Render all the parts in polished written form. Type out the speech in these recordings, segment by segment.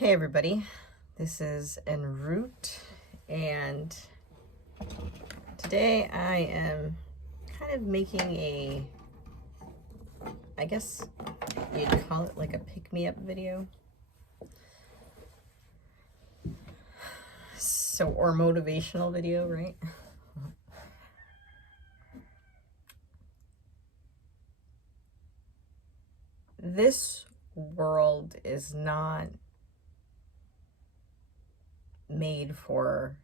Hey everybody, this is En route, and today I am kind of making I guess you'd call it like a pick-me-up video. Or motivational video, right? This world is not made for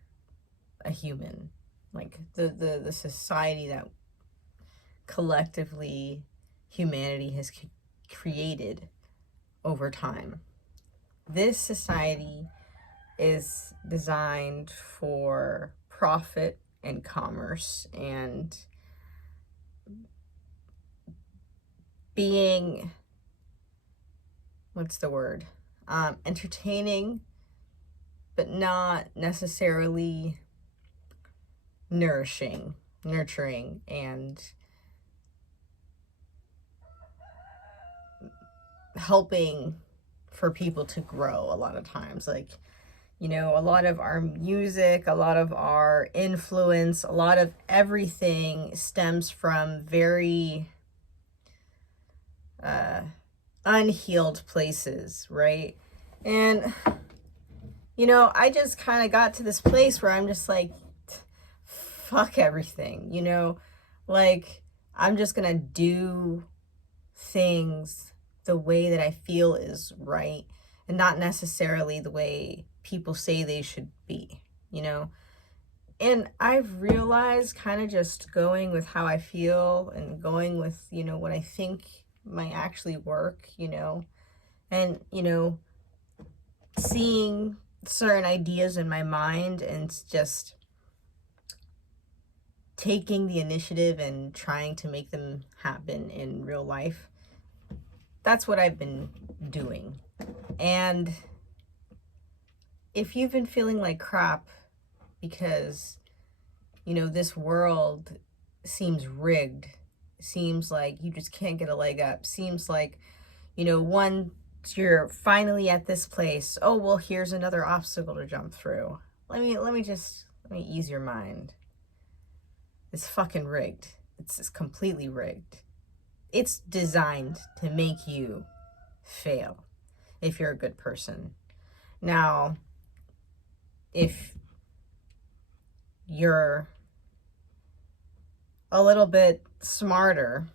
a human. Like the society that collectively humanity has created over time. This society is designed for profit and commerce and being, entertaining, but not necessarily nurturing, and helping for people to grow a lot of times. Like, you know, a lot of our music, a lot of our influence, a lot of everything stems from very unhealed places, right? And, you know, I just kind of got to this place where I'm just like, fuck everything, you know? Like, I'm just gonna do things the way that I feel is right, and not necessarily the way people say they should be, you know? And I've realized, kind of just going with how I feel and going with, you know, what I think might actually work, you know, and, you know, seeing certain ideas in my mind and just taking the initiative and trying to make them happen in real life. That's what I've been doing. And if you've been feeling like crap because, you know, this world seems rigged, seems like you just can't get a leg up, seems like, you know, once you're finally at this place, oh, well, here's another obstacle to jump through. Let me ease your mind. It's fucking rigged. It's completely rigged. It's designed to make you fail if you're a good person. Now, if you're a little bit smarter,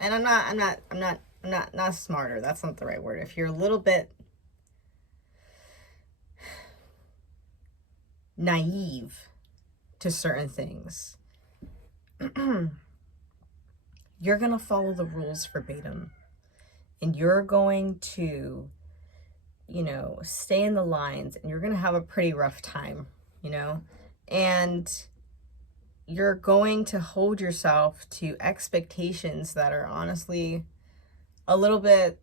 and I'm not smarter, that's not the right word. If you're a little bit naive to certain things, you're going to follow the rules verbatim, and you're going to, you know, stay in the lines, and you're going to have a pretty rough time, you know, and you're going to hold yourself to expectations that are honestly a little bit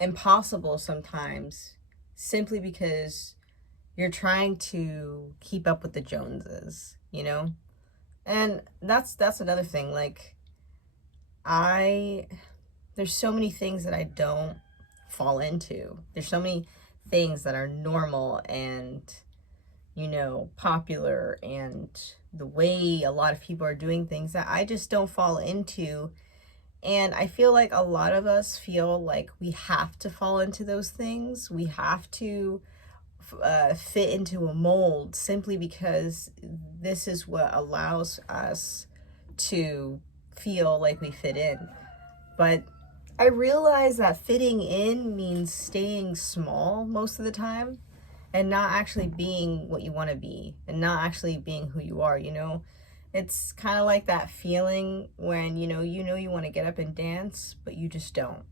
impossible sometimes, simply because you're trying to keep up with the Joneses, you know? And that's another thing. Like, there's so many things that I don't fall into. There's so many things that are normal and, you know, popular, and the way a lot of people are doing things that I just don't fall into. And I feel like a lot of us feel like we have to fall into those things. We have to fit into a mold simply because this is what allows us to feel like we fit in. But I realize that fitting in means staying small most of the time, and not actually being what you want to be, and not actually being who you are, you know? It's kind of like that feeling when, you know you want to get up and dance, but you just don't.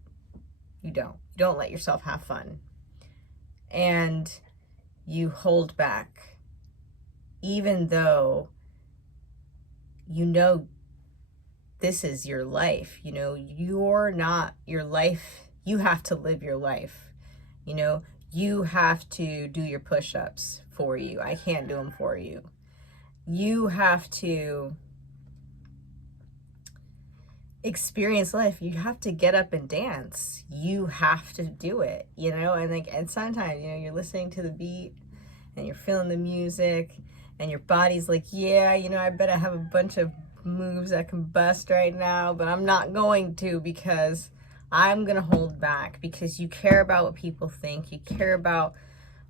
You don't let yourself have fun. And you hold back, even though you know this is your life. You know, you're not your life. You have to live your life. You know, you have to do your push-ups for you. I can't do them for you. You have to experience life, you have to get up and dance. You have to do it, you know? And like, and sometimes, you know, you're listening to the beat and you're feeling the music and your body's like, yeah, you know, I bet I have a bunch of moves that can bust right now, but I'm not going to, because I'm gonna hold back, because you care about what people think, you care about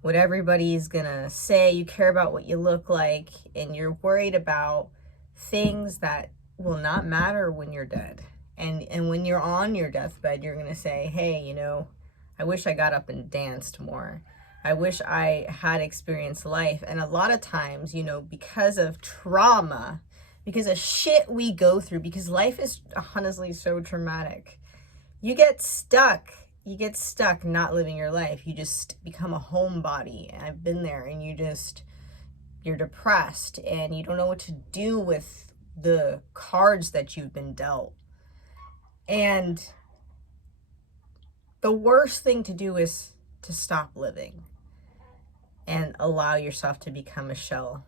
what everybody's gonna say, you care about what you look like, and you're worried about things that will not matter when you're dead. And when you're on your deathbed, you're gonna say, hey, you know, I wish I got up and danced more. I wish I had experienced life. And a lot of times, you know, because of trauma, because of shit we go through, because life is honestly so traumatic, you get stuck. You get stuck not living your life. You just become a homebody. And I've been there. And you're depressed and you don't know what to do with the cards that you've been dealt. And the worst thing to do is to stop living and allow yourself to become a shell.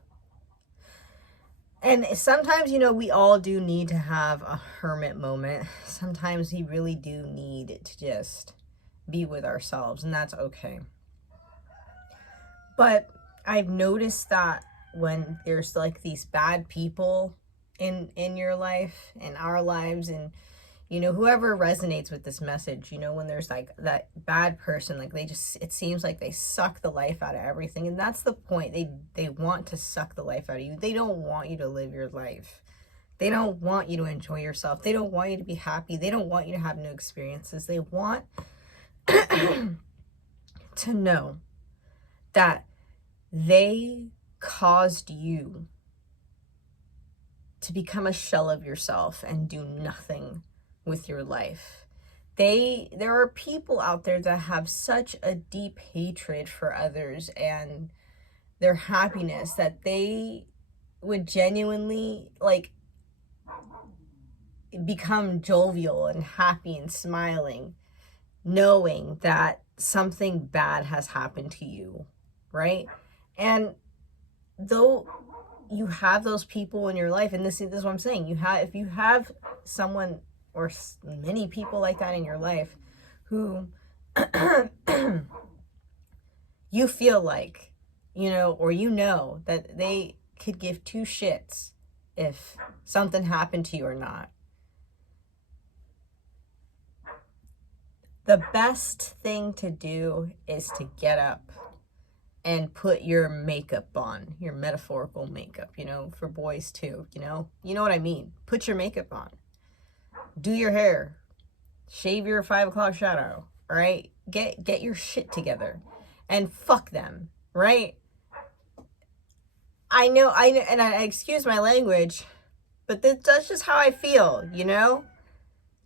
And sometimes, you know, we all do need to have a hermit moment. Sometimes we really do need to just be with ourselves, and that's okay. But I've noticed that when there's like these bad people in your life, in our lives, and you know, whoever resonates with this message, you know, when there's like that bad person, like it seems like they suck the life out of everything. And that's the point. They want to suck the life out of you. They don't want you to live your life. They don't want you to enjoy yourself. They don't want you to be happy. They don't want you to have new experiences. They want to know that they caused you to become a shell of yourself and do nothing with your life. There are people out there that have such a deep hatred for others and their happiness that they would genuinely like become jovial and happy and smiling, knowing that something bad has happened to you, right? And though you have those people in your life, and this is what I'm saying, if you have someone or many people like that in your life who you feel like, you know, or you know that they could give two shits if something happened to you or not, the best thing to do is to get up and put your makeup on, your metaphorical makeup, you know, for boys too, you know what I mean. Put your makeup on, do your hair, shave your 5 o'clock shadow, right? Get your shit together and fuck them, right? I know, and I excuse my language, but that's just how I feel, you know?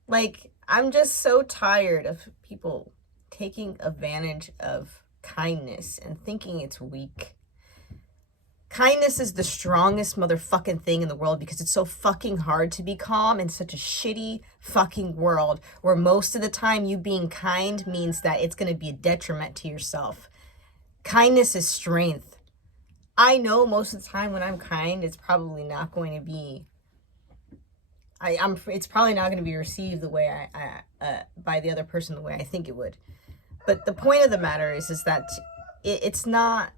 Like, I'm just so tired of people taking advantage of kindness and thinking it's weak. Kindness is the strongest motherfucking thing in the world because it's so fucking hard to be calm in such a shitty fucking world where most of the time you being kind means that it's going to be a detriment to yourself. Kindness is strength. I know most of the time when I'm kind, it's probably not going to be, it's probably not going to be received the way by the other person the way I think it would. But the point of the matter is that it's not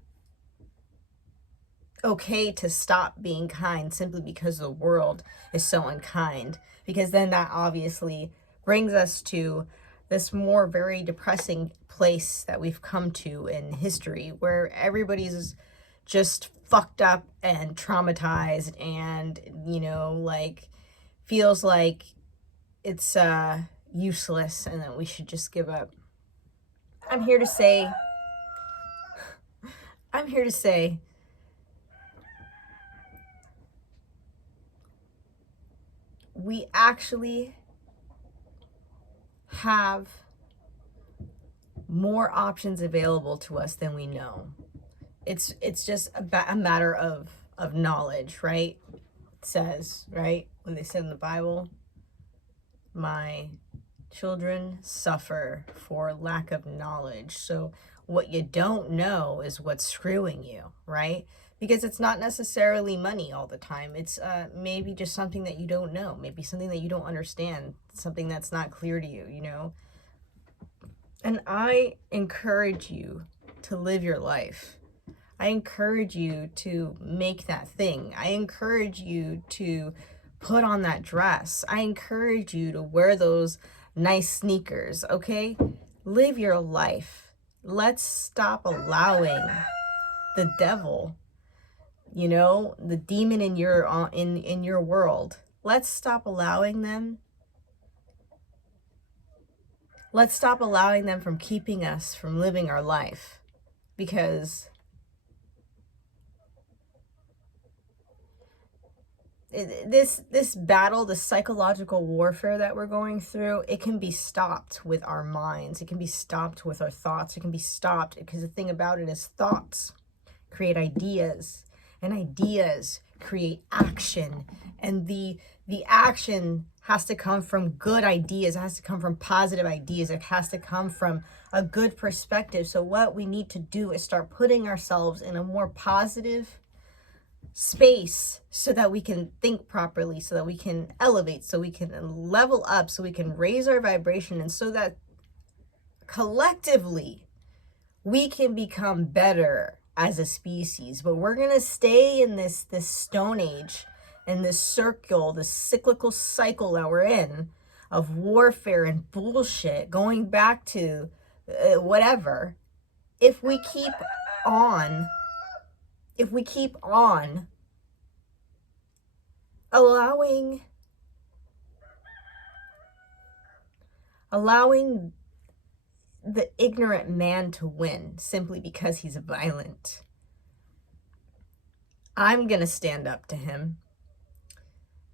okay to stop being kind simply because the world is so unkind, because then that obviously brings us to this more very depressing place that we've come to in history where everybody's just fucked up and traumatized and, you know, like feels like it's useless and that we should just give up. I'm here to say we actually have more options available to us than we know. It's just a matter of knowledge, right? It says, right? When they said in the Bible, my children suffer for lack of knowledge. So what you don't know is what's screwing you, right? because it's not necessarily money all the time. It's maybe just something that you don't know, maybe something that you don't understand, something that's not clear to you, you know? And I encourage you to live your life. I encourage you to make that thing. I encourage you to put on that dress. I encourage you to wear those nice sneakers, okay? Live your life. Let's stop allowing the devil, you know, the demon in your world. Let's stop allowing them. Let's stop allowing them from keeping us from living our life, because this battle, the psychological warfare that we're going through, it can be stopped with our minds. It can be stopped with our thoughts. It can be stopped because the thing about it is thoughts create ideas, and ideas create action, and the action has to come from good ideas. It has to come from positive ideas. It has to come from a good perspective. So what we need to do is start putting ourselves in a more positive space so that we can think properly, so that we can elevate, so we can level up, so we can raise our vibration, and so that collectively we can become better as a species. But we're gonna stay in this stone age, in this circle, this cyclical cycle that we're in of warfare and bullshit, going back to whatever. If we keep on allowing the ignorant man to win simply because he's violent, I'm gonna stand up to him.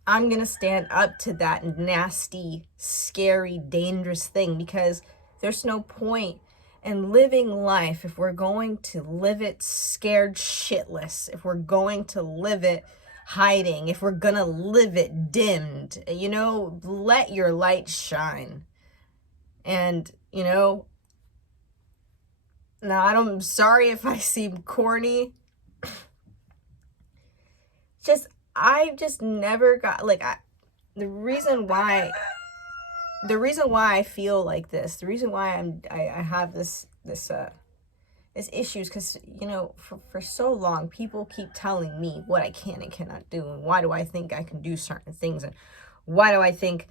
I'm gonna stand up to that nasty, scary, dangerous thing, because there's no point in living life if we're going to live it scared shitless, if we're going to live it hiding, if we're gonna live it dimmed. You know, let your light shine. And, you know, now I'm sorry if I seem corny. I've just never got, like, the reason why I feel like this, the reason why I have this issues, because, you know, for so long people keep telling me what I can and cannot do, and why do I think I can do certain things, and why do I think,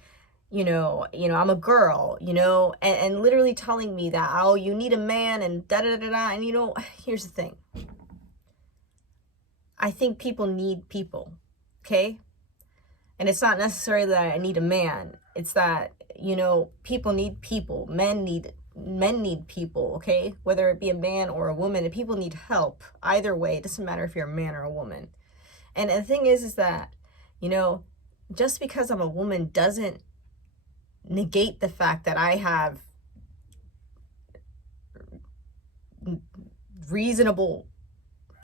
you know, I'm a girl, you know, and literally telling me that, oh, you need a man, and da da da da. And, you know, here's the thing. I think people need people, okay? And it's not necessarily that I need a man. It's that, you know, people need people. Men need people, okay? Whether it be a man or a woman, and people need help. Either way, it doesn't matter if you're a man or a woman. And the thing is that, you know, just because I'm a woman doesn't negate the fact that I have reasonable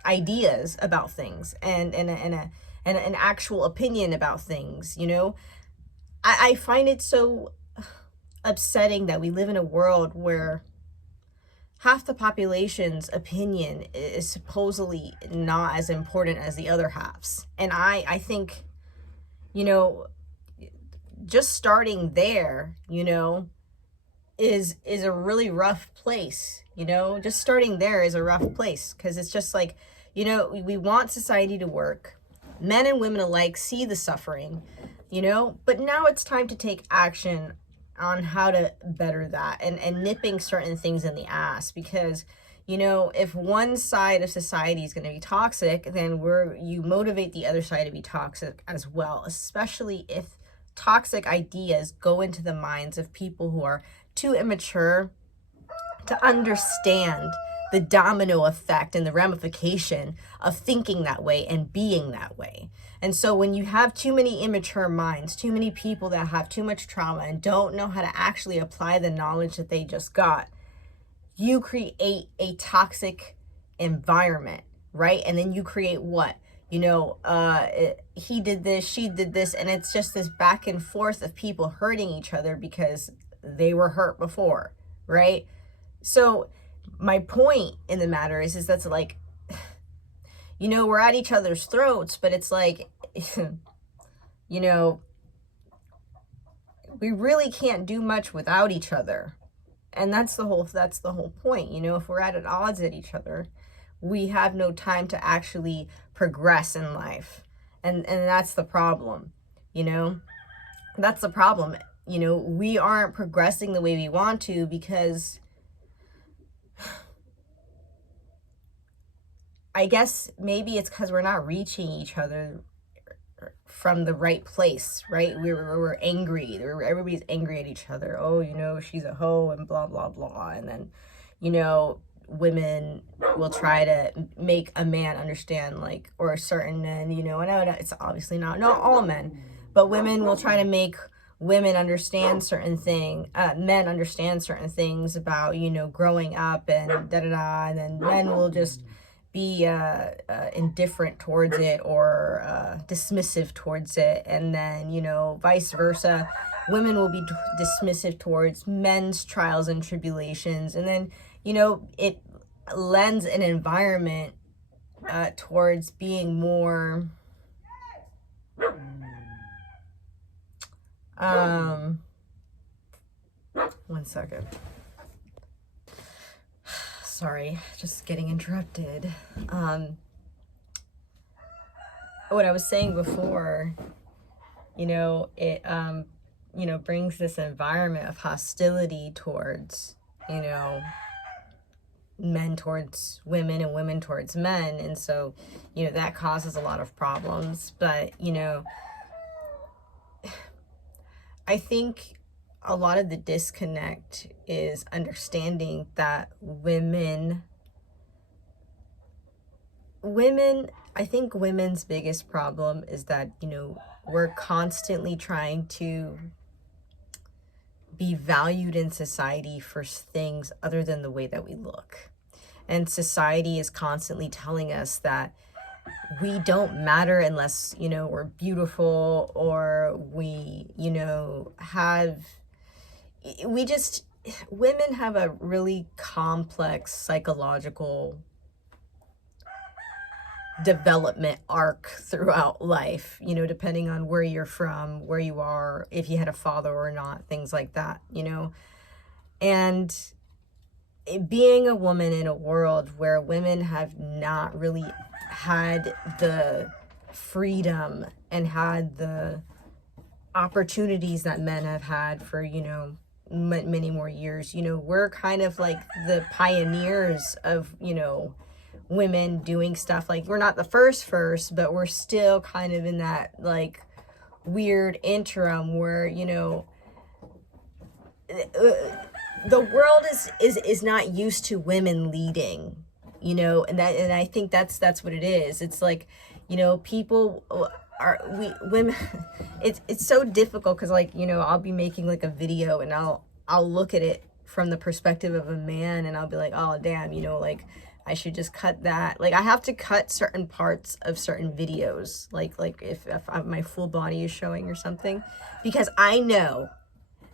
ideas about things, and an actual opinion about things, you know? I find it so upsetting that we live in a world where half the population's opinion is supposedly not as important as the other halves. And I think, you know, just starting there, you know, is a really rough place, you know? Just starting there is a rough place, because it's just like, you know, we want society to work. Men and women alike see the suffering, you know? But now it's time to take action on how to better that, and nipping certain things in the ass, because, you know, if one side of society is going to be toxic, then you motivate the other side to be toxic as well, especially if toxic ideas go into the minds of people who are too immature to understand the domino effect and the ramification of thinking that way and being that way. And so when you have too many immature minds, too many people that have too much trauma and don't know how to actually apply the knowledge that they just got, you create a toxic environment, right? And then you create what? You know, he did this, she did this, and it's just this back and forth of people hurting each other because they were hurt before, right? So my point in the matter is that's like, you know, we're at each other's throats, but it's like, you know, we really can't do much without each other. And that's the whole point. You know, if we're at odds at each other, we have no time to actually progress in life. And that's the problem, you know? That's the problem. You know, we aren't progressing the way we want to because I guess maybe it's because we're not reaching each other from the right place, right? We're angry. Everybody's angry at each other. Oh, you know, she's a hoe and blah, blah, blah. And then, you know, women will try to make a man understand, like, or certain men, you know, and it's obviously not all men, but women will try to make women understand certain men understand certain things about, you know, growing up and da-da-da, and then men will just be indifferent towards it or dismissive towards it, and then, you know, vice versa, women will be dismissive towards men's trials and tribulations, and then, you know, it lends an environment towards being more one second. Sorry, just getting interrupted. What I was saying before, you know, it, you know, brings this environment of hostility towards, you know, men towards women and women towards men. And so, you know, that causes a lot of problems. But, you know, I think a lot of the disconnect is understanding that women, I think women's biggest problem is that, you know, we're constantly trying to be valued in society for things other than the way that we look. And society is constantly telling us that we don't matter unless, you know, we're beautiful or we, you know, women have a really complex psychological development arc throughout life, you know, depending on where you're from, where you are, if you had a father or not, things like that, you know. And being a woman in a world where women have not really had the freedom and had the opportunities that men have had for, you know, many more years, you know, we're kind of like the pioneers of, you know, women doing stuff. Like, we're not the first, but we're still kind of in that like weird interim where, you know, the world is not used to women leading, you know, and I think that's what it is. It's like, you know, women it's so difficult because, like, you know, I'll be making like a video and I'll look at it from the perspective of a man and I'll be like, oh damn, you know, like I should just cut that. Like, I have to cut certain parts of certain videos, like if my full body is showing or something, because I know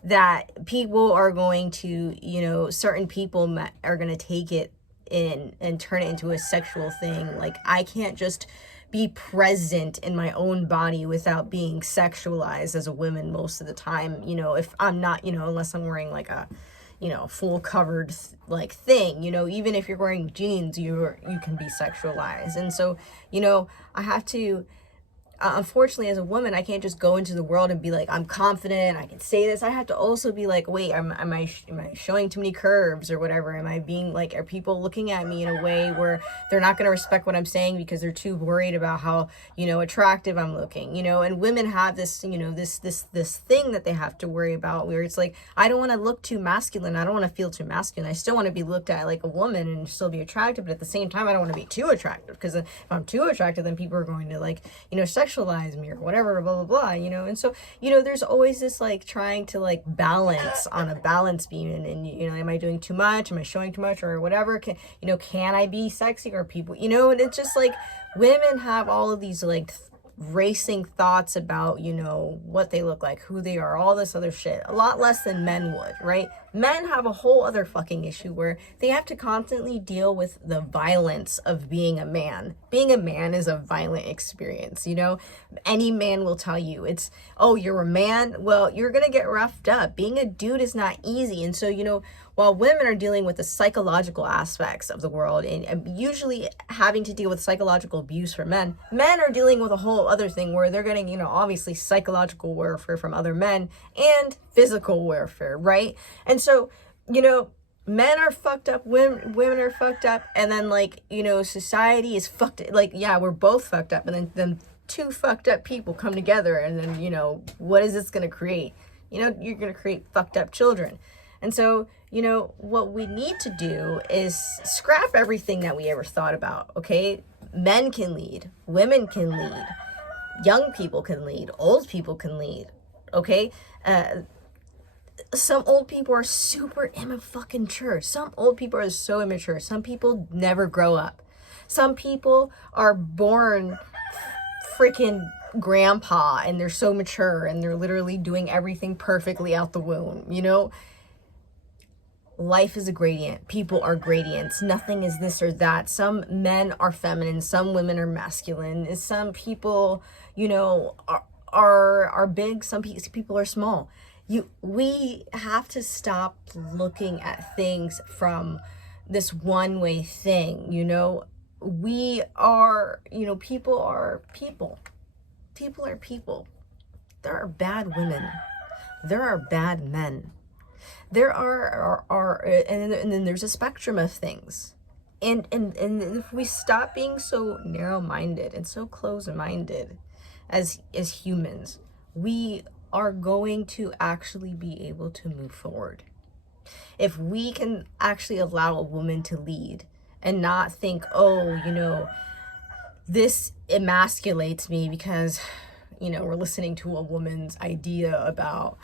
that people are going to, you know, certain people are going to take it in and turn it into a sexual thing. Like, I can't just be present in my own body without being sexualized as a woman most of the time, you know, if I'm not, you know, unless I'm wearing like a, you know, full covered like thing, you know, even if you're wearing jeans, you can be sexualized. And so, you know, I have to, unfortunately, as a woman, I can't just go into the world and be like, I'm confident, I can say this. I have to also be like, wait, am I showing too many curves or whatever? Am I being like, are people looking at me in a way where they're not going to respect what I'm saying because they're too worried about how, you know, attractive I'm looking, you know? And women have this, you know, this thing that they have to worry about where it's like, I don't want to look too masculine. I don't want to feel too masculine. I still want to be looked at like a woman and still be attractive. But at the same time, I don't want to be too attractive, because if I'm too attractive, then people are going to, like, you know, sexualize me or whatever, blah blah blah, you know. And so, you know, there's always this like trying to like balance on a balance beam, and you know, am I doing too much, am I showing too much or whatever, can I be sexy, or people, you know. And it's just like women have all of these like racing thoughts about, you know, what they look like, who they are, all this other shit, a lot less than men would, right? Men have a whole other fucking issue where they have to constantly deal with the violence of being a man. Being a man is a violent experience, you know? Any man will tell you it's, oh, you're a man? Well, you're gonna get roughed up. Being a dude is not easy. And so, you know, while women are dealing with the psychological aspects of the world and usually having to deal with psychological abuse for men, men are dealing with a whole other thing where they're getting, you know, obviously psychological warfare from other men and physical warfare, right? And so, you know, men are fucked up, women are fucked up, and then, like, you know, society is fucked. Like, yeah, we're both fucked up, and then two fucked up people come together, and then, you know, what is this gonna create? You know, you're gonna create fucked up children. And so, you know, what we need to do is scrap everything that we ever thought about, okay? Men can lead, women can lead, young people can lead, old people can lead, okay? Some old people are super immature. Some old people are so immature. Some people never grow up. Some people are born freaking grandpa and they're so mature and they're literally doing everything perfectly out the womb, you know? Life is a gradient. People are gradients. Nothing is this or that. Some men are feminine. Some women are masculine. Some people, you know, are big. Some people are small. We have to stop looking at things from this one way thing, you know? We are, you know, people are people. People are people. There are bad women. There are bad men. There and then there's a spectrum of things. And if we stop being so narrow-minded and so close-minded as humans, we are going to actually be able to move forward. If we can actually allow a woman to lead and not think, oh, you know, this emasculates me because, you know, we're listening to a woman's idea about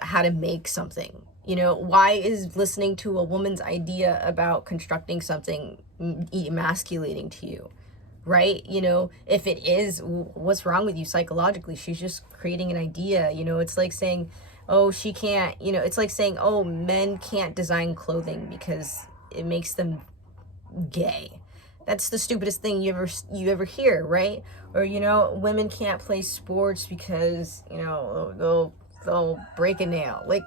how to make something. You know, why is listening to a woman's idea about constructing something emasculating to you? Right? You know, if it is, what's wrong with you psychologically? She's just creating an idea. You know, it's like saying, oh, she can't, you know, it's like saying, oh, men can't design clothing because it makes them gay. That's the stupidest thing you ever hear, right? Or, you know, women can't play sports because, you know, they'll break a nail. Like,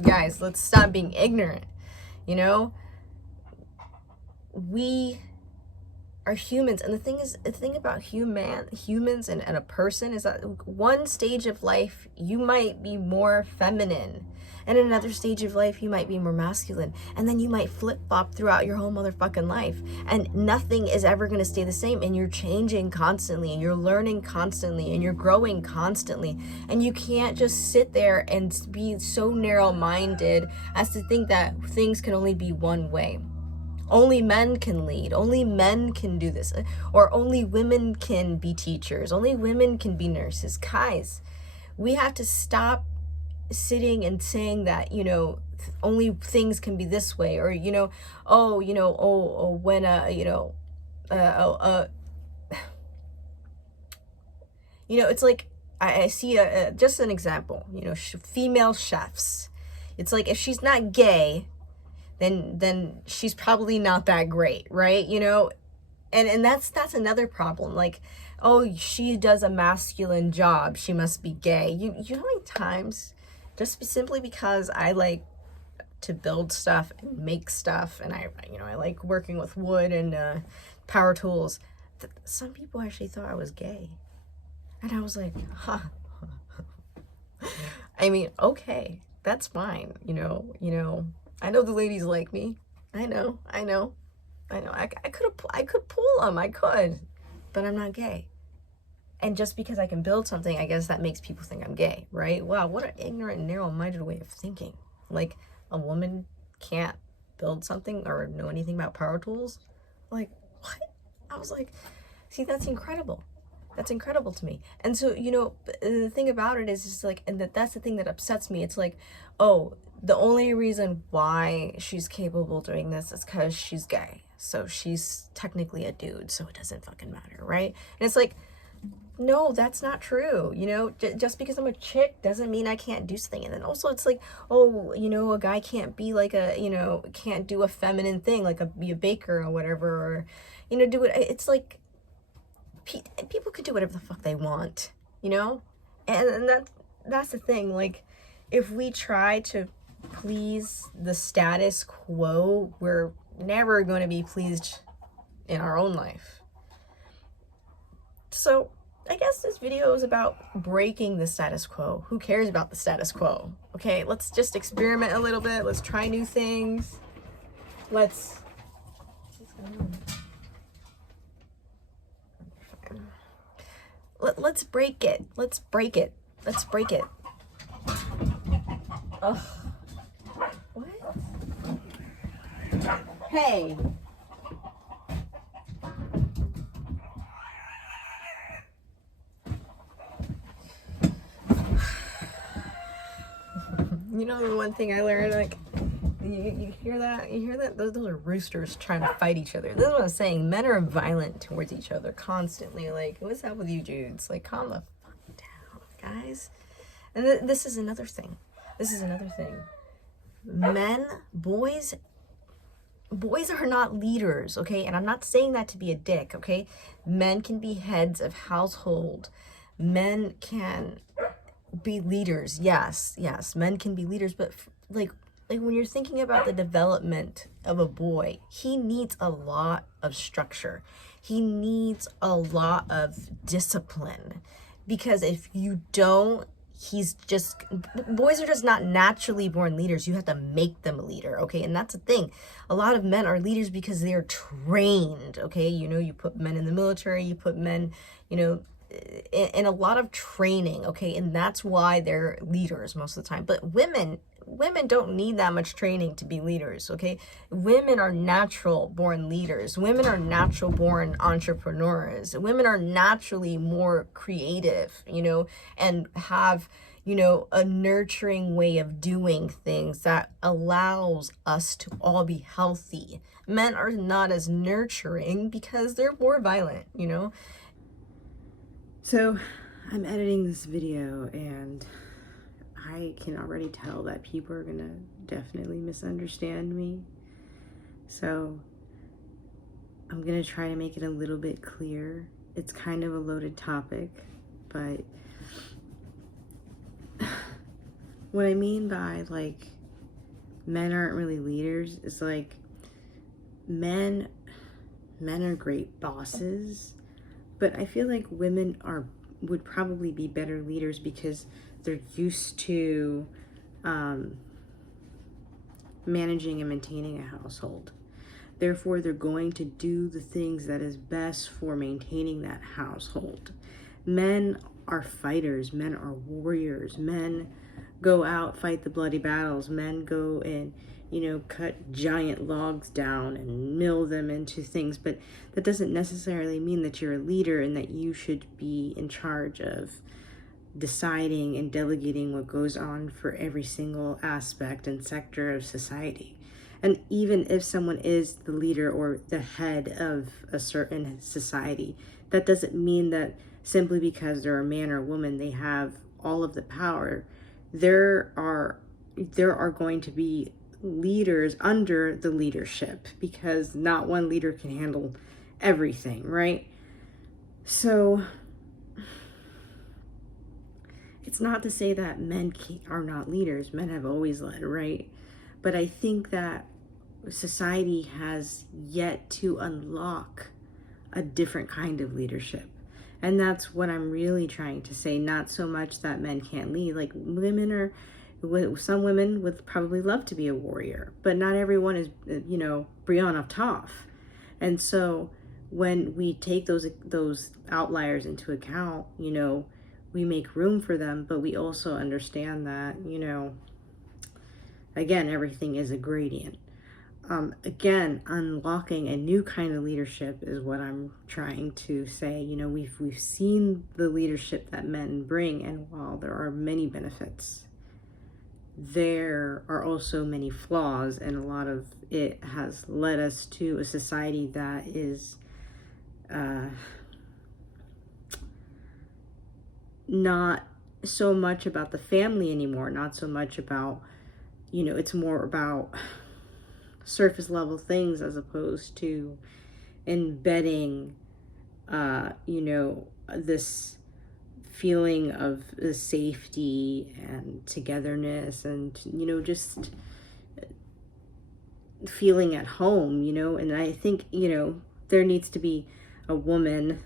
guys, let's stop being ignorant. You know, we are humans, and the thing about humans and a person is that one stage of life you might be more feminine, and in another stage of life you might be more masculine, and then you might flip-flop throughout your whole motherfucking life, and nothing is ever going to stay the same, and you're changing constantly, and you're learning constantly, and you're growing constantly, and you can't just sit there and be so narrow-minded as to think that things can only be one way. Only men can lead, only men can do this, or only women can be teachers, only women can be nurses. Guys, we have to stop sitting and saying that, you know, only things can be this way, or, you know, oh, you know, when, you know, you know, it's like, I see just an example, you know, female chefs. It's like, if she's not gay, then she's probably not that great, right? You know, and that's another problem. Like, oh, she does a masculine job, she must be gay. You know how many times, just simply because I like to build stuff and make stuff, and I like working with wood and power tools, some people actually thought I was gay, and I was like, huh. I mean, okay, that's fine, you know. I know the ladies like me. I know. I could pull them. I could, but I'm not gay. And just because I can build something, I guess that makes people think I'm gay, right? Wow, what an ignorant, narrow-minded way of thinking. Like, a woman can't build something or know anything about power tools? Like, what? I was like, see, that's incredible. That's incredible to me. And so, you know, the thing about it is just like, and that's the thing that upsets me. It's like, oh, the only reason why she's capable of doing this is because she's gay. So she's technically a dude, so it doesn't fucking matter, right? And it's like, no, that's not true. You know, just because I'm a chick doesn't mean I can't do something. And then also it's like, oh, you know, a guy can't be like a, you know, can't do a feminine thing, like be a baker or whatever, or, you know, do it. It's like, people can do whatever the fuck they want, you know? And that's the thing. Like, if we try to please the status quo, we're never going to be pleased in our own life. So I guess this video is about breaking the status quo. Who cares about the status quo? Okay, let's just experiment a little bit. Let's try new things. Let's break it. Let's break it. Let's break it. Ugh. What? Hey. You know the one thing I learned, like, you hear that? You hear that? Those are roosters trying to fight each other. This is what I'm saying. Men are violent towards each other constantly. Like, what's up with you dudes? Like, calm the fuck down, guys. And this is another thing. This is another thing. Men, boys are not leaders, okay? And I'm not saying that to be a dick, okay? Men can be heads of household. Men can be leaders. Yes, men can be leaders, but like when you're thinking about the development of a boy, he needs a lot of structure. He needs a lot of discipline, because if you don't, boys are just not naturally born leaders. You have to make them a leader, okay? And that's the thing. A lot of men are leaders because they're trained, okay? You know, you put men in the military, you put men, you know, in a lot of training, okay? And that's why they're leaders most of the time. But women don't need that much training to be leaders, okay? Women are natural born leaders. Women are natural born entrepreneurs. Women are naturally more creative, you know, and have, you know, a nurturing way of doing things that allows us to all be healthy. Men are not as nurturing because they're more violent, you know? So I'm editing this video and I can already tell that people are gonna definitely misunderstand me. So I'm gonna try to make it a little bit clear. It's kind of a loaded topic, but what I mean by like men aren't really leaders is like men are great bosses, but I feel like women would probably be better leaders because they're used to managing and maintaining a household. Therefore, they're going to do the things that is best for maintaining that household. Men are fighters. Men are warriors. Men go out, fight the bloody battles. Men go and, you know, cut giant logs down and mill them into things. But that doesn't necessarily mean that you're a leader and that you should be in charge of deciding and delegating what goes on for every single aspect and sector of society. And even if someone is the leader or the head of a certain society, that doesn't mean that simply because they're a man or woman, they have all of the power. There are going to be leaders under the leadership, because not one leader can handle everything, right? So it's not to say that men are not leaders. Men have always led, right? But I think that society has yet to unlock a different kind of leadership. And that's what I'm really trying to say. Not so much that men can't lead. Like, some women would probably love to be a warrior, but not everyone is, you know, Brienne of Tarth. And so when we take those outliers into account, you know, we make room for them, but we also understand that, you know, again, everything is a gradient. Again, unlocking a new kind of leadership is what I'm trying to say. You know, we've seen the leadership that men bring, and while there are many benefits, there are also many flaws, and a lot of it has led us to a society that is not so much about the family anymore, not so much about, it's more about surface level things as opposed to embedding, this feeling of safety and togetherness and, just feeling at home, and I think, there needs to be a woman,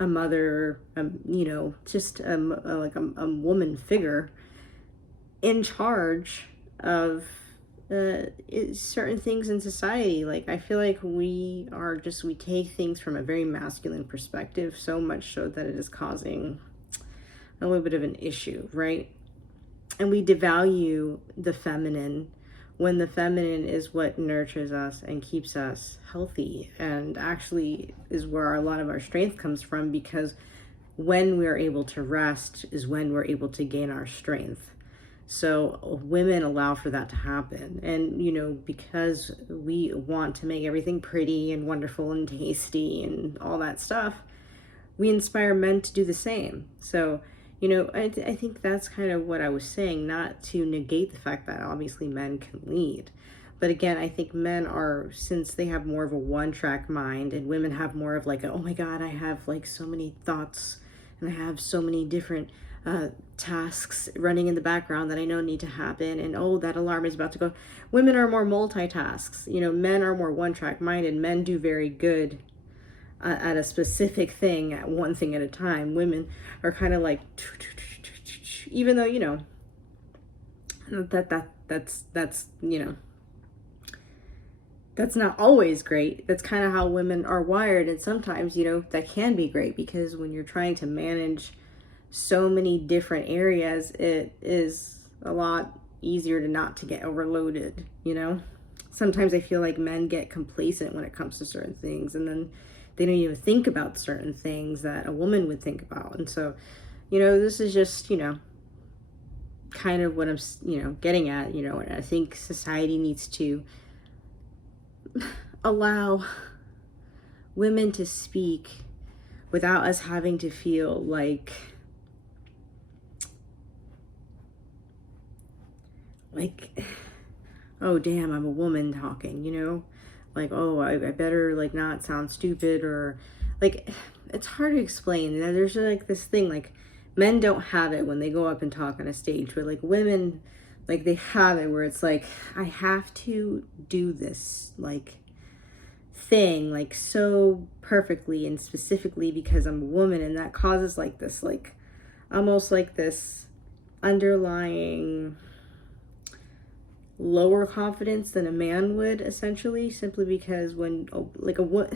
a mother, just a woman figure in charge of certain things in society. Like, I feel like we take things from a very masculine perspective, so much so that it is causing a little bit of an issue, right? And we devalue the feminine when the feminine is what nurtures us and keeps us healthy, and actually is where a lot of our strength comes from, because when we're able to rest is when we're able to gain our strength. So women allow for that to happen. And, because we want to make everything pretty and wonderful and tasty and all that stuff, we inspire men to do the same. So, I think that's kind of what I was saying, not to negate the fact that obviously men can lead. But again, I think men are, since they have more of a one-track mind, and women have more of like, oh my God, I have like so many thoughts and I have so many different tasks running in the background that I know need to happen, and oh, that alarm is about to go. Women are more multitasks. Men are more one-track minded. Men do very good at a specific thing, at one thing at a time. Women are kind of like, even though that's that's not always great. That's kind of how women are wired, and sometimes that can be great, because when you're trying to manage so many different areas, it is a lot easier to get overloaded. Sometimes I feel like men get complacent when it comes to certain things, and then they don't even think about certain things that a woman would think about. And so, this is just, kind of what I'm, getting at, and I think society needs to allow women to speak without us having to feel like oh damn, I'm a woman talking, like, oh, I better like not sound stupid, or like, it's hard to explain. There's like this thing, like, men don't have it when they go up and talk on a stage, but like women, like, they have it where it's like, I have to do this like thing like so perfectly and specifically because I'm a woman, and that causes like this, like, almost like this underlying lower confidence than a man would, essentially, simply because when like a what.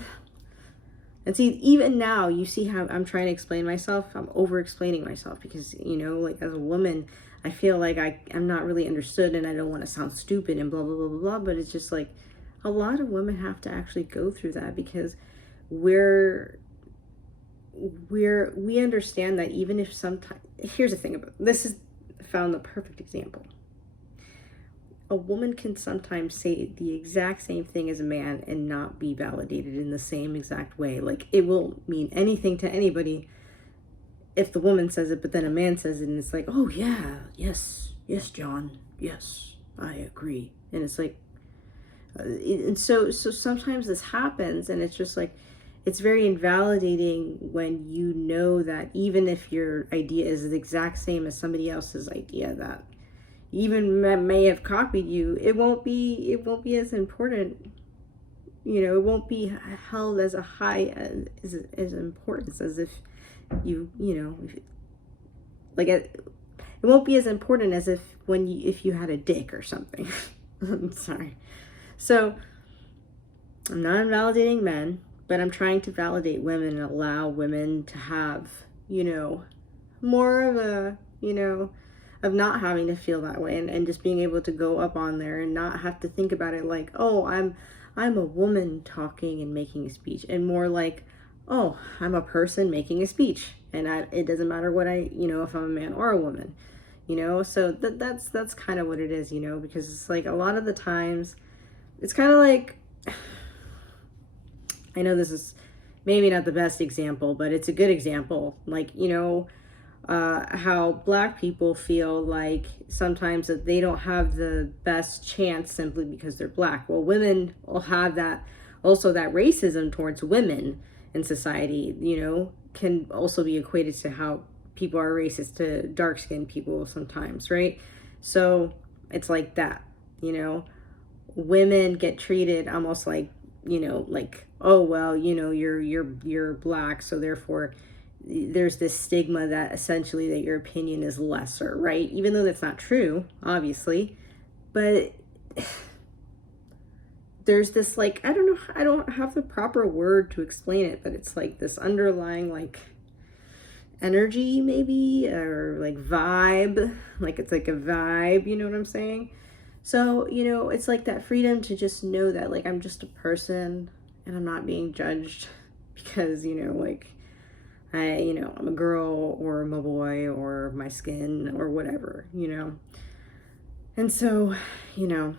And see, even now, you see how I'm trying to explain myself. I'm over explaining myself because, like, as a woman, I feel like I'm not really understood, and I don't want to sound stupid and blah, blah, blah, blah, blah. But it's just like a lot of women have to actually go through that, because we understand that even if sometimes, here's the thing about this, is found the perfect example. A woman can sometimes say the exact same thing as a man and not be validated in the same exact way. Like, it will mean anything to anybody if the woman says it, but then a man says it, and it's like, oh yeah, yes, John, yes, I agree. And it's like, and so sometimes this happens, and it's just like, it's very invalidating when you know that even if your idea is the exact same as somebody else's idea that even may have copied you, it won't be as important. It won't be held as a high as importance as if like it won't be as important as if if you had a dick or something. I'm sorry. So I'm not invalidating men, but I'm trying to validate women and allow women to have, more of a, of not having to feel that way, and just being able to go up on there and not have to think about it like, oh, I'm a woman talking and making a speech, and more like, oh, I'm a person making a speech, and it doesn't matter what if I'm a man or a woman, so that's kind of what it is, because it's like a lot of the times it's kind of like, I know this is maybe not the best example, but it's a good example, like, how black people feel like sometimes that they don't have the best chance simply because they're black. Well, women will have that, also that racism towards women in society, you know, can also be equated to how people are racist to dark-skinned people sometimes, right? So it's like that, you know, women get treated almost like, you know, like, oh well, you know, you're black, so therefore there's this stigma that essentially that your opinion is lesser, right? Even though that's not true, obviously. But there's this, like, I don't know, I don't have the proper word to explain it, but it's like this underlying, like, energy maybe, or like vibe, like it's like a vibe, you know what I'm saying? So, you know, it's like that freedom to just know that, like, I'm just a person and I'm not being judged because, you know, like, you know, I'm a girl or I'm a boy or my skin or whatever, you know. And so, you know,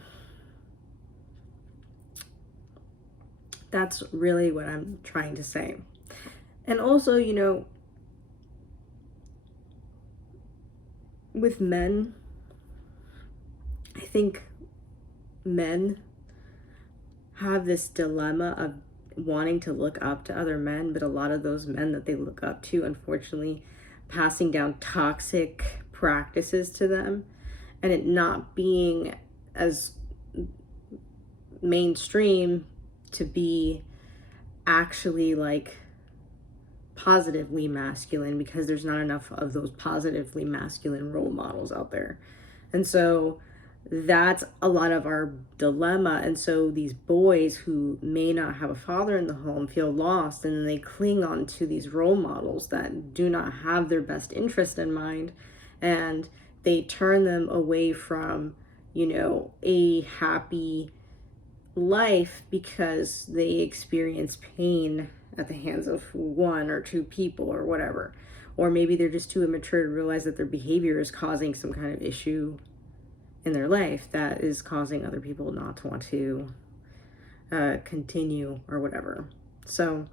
that's really what I'm trying to say. And also, you know, with men, I think men have this dilemma of wanting to look up to other men, but a lot of those men that they look up to, unfortunately, passing down toxic practices to them, and it not being as mainstream to be actually like positively masculine, because there's not enough of those positively masculine role models out there. And so that's a lot of our dilemma. And so these boys who may not have a father in the home feel lost, and then they cling on to these role models that do not have their best interest in mind, and they turn them away from, you know, a happy life because they experience pain at the hands of one or two people or whatever. Or maybe they're just too immature to realize that their behavior is causing some kind of issue in their life that is causing other people not to want to continue or whatever. So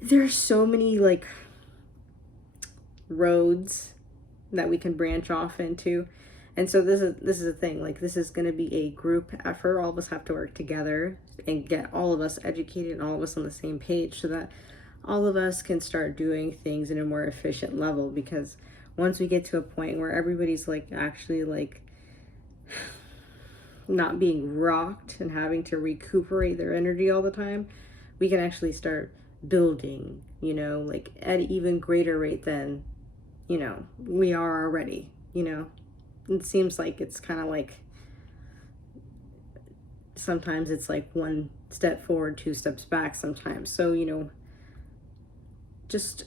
there's so many like roads that we can branch off into. And so this is a thing, like, this is going to be a group effort. All of us have to work together and get all of us educated and all of us on the same page, so that all of us can start doing things in a more efficient level. Because once we get to a point where everybody's like actually like not being rocked and having to recuperate their energy all the time, we can actually start building, you know, like at an even greater rate than, you know, we are already, you know. It seems like it's kind of like sometimes it's like one step forward, two steps back sometimes. So, you know, just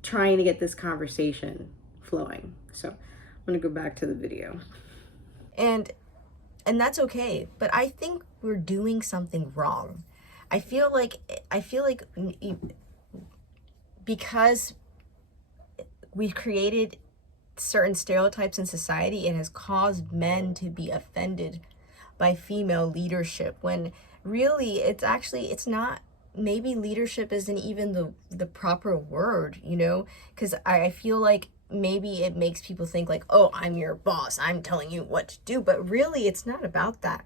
trying to get this conversation flowing. So I'm going to go back to the video. And that's okay, but I think we're doing something wrong. I feel like because we've created certain stereotypes in society, it has caused men to be offended by female leadership, when really it's not, maybe leadership isn't even the proper word, you know, because I feel like maybe it makes people think like, oh, I'm your boss, I'm telling you what to do, but really it's not about that.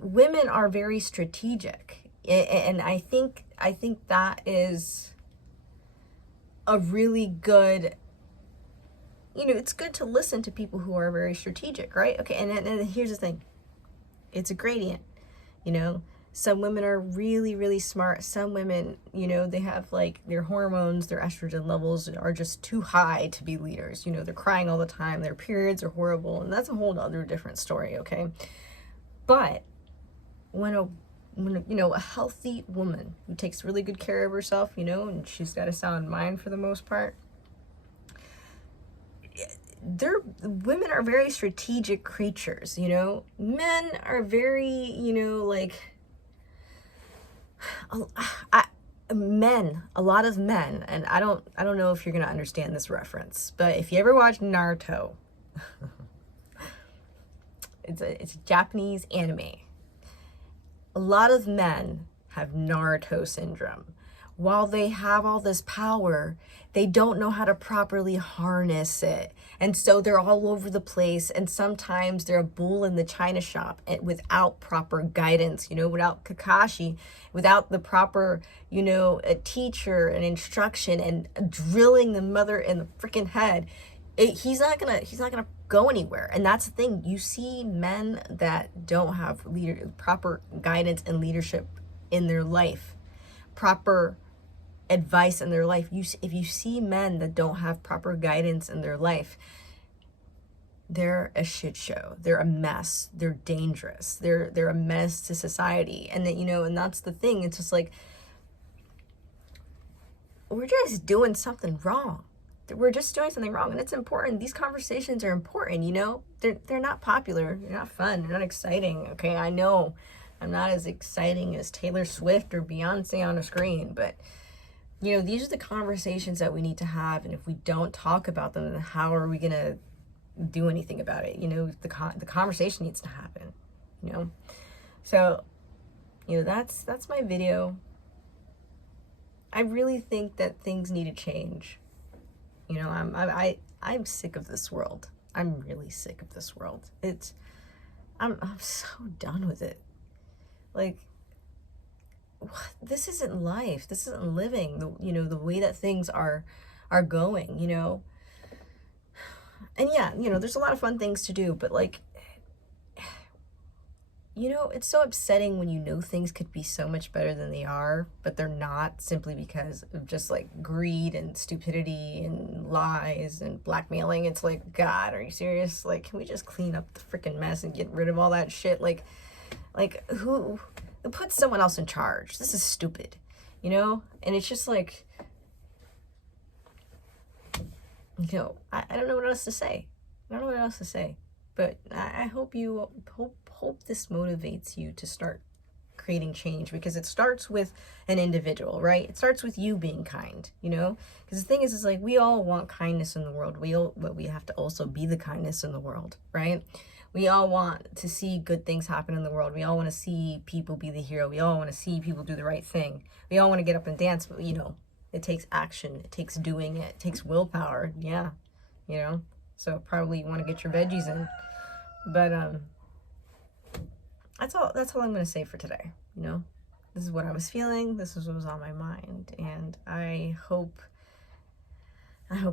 Women are very strategic, and I think that is a really good, you know, it's good to listen to people who are very strategic, right? Okay, and here's the thing. It's a gradient, you know. Some women are really, really smart. Some women, you know, they have like their hormones, their estrogen levels are just too high to be leaders. You know, they're crying all the time. Their periods are horrible. And that's a whole other different story, okay? But when you know, a healthy woman who takes really good care of herself, you know, and she's got a sound mind for the most part, women are very strategic creatures, you know. Men are very, you know, like a lot of men, and I don't know if you're gonna understand this reference, but if you ever watch Naruto, it's a Japanese anime. A lot of men have Naruto syndrome, while they have all this power, they don't know how to properly harness it. And so they're all over the place. And sometimes they're a bull in the china shop without proper guidance, without Kakashi, without the proper, a teacher and instruction and drilling the mother in the freaking head. He's not gonna go anywhere. And that's the thing. You see men that don't have proper guidance and leadership in their life, proper advice in their life. If you see men that don't have proper guidance in their life, they're a shit show. They're a mess. They're dangerous. They're a menace to society. And that, and that's the thing. It's just like, we're just doing something wrong. We're just doing something wrong, and it's important. These conversations are important, They're not popular. They're not fun. They're not exciting. Okay, I know I'm not as exciting as Taylor Swift or Beyonce on a screen, but these are the conversations that we need to have. And if we don't talk about them, then how are we gonna do anything about it? The conversation needs to happen. So that's my video. I really think that things need to change. I'm sick of this world. I'm really sick of this world. I'm so done with it. Like, this isn't life. This isn't living. The way that things are going. And yeah, there's a lot of fun things to do, but like, it's so upsetting when things could be so much better than they are, but they're not, simply because of just like greed and stupidity and lies and blackmailing. It's like, God, are you serious? Like, can we just clean up the freaking mess and get rid of all that shit? Like who put someone else in charge? This is stupid, And it's just like, I don't know what else to say. But I hope this motivates you to start creating change, because it starts with an individual, right? It starts with you being kind, because the thing is like, we all want kindness in the world. But we have to also be the kindness in the world, right? We all want to see good things happen in the world. We all want to see people be the hero. We all want to see people do the right thing. We all want to get up and dance, but it takes action. It takes doing it. It takes willpower. Yeah, so probably you want to get your veggies in. But that's all I'm going to say for today. This is what I was feeling. This is what was on my mind, and I hope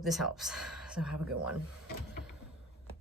this helps. So have a good one.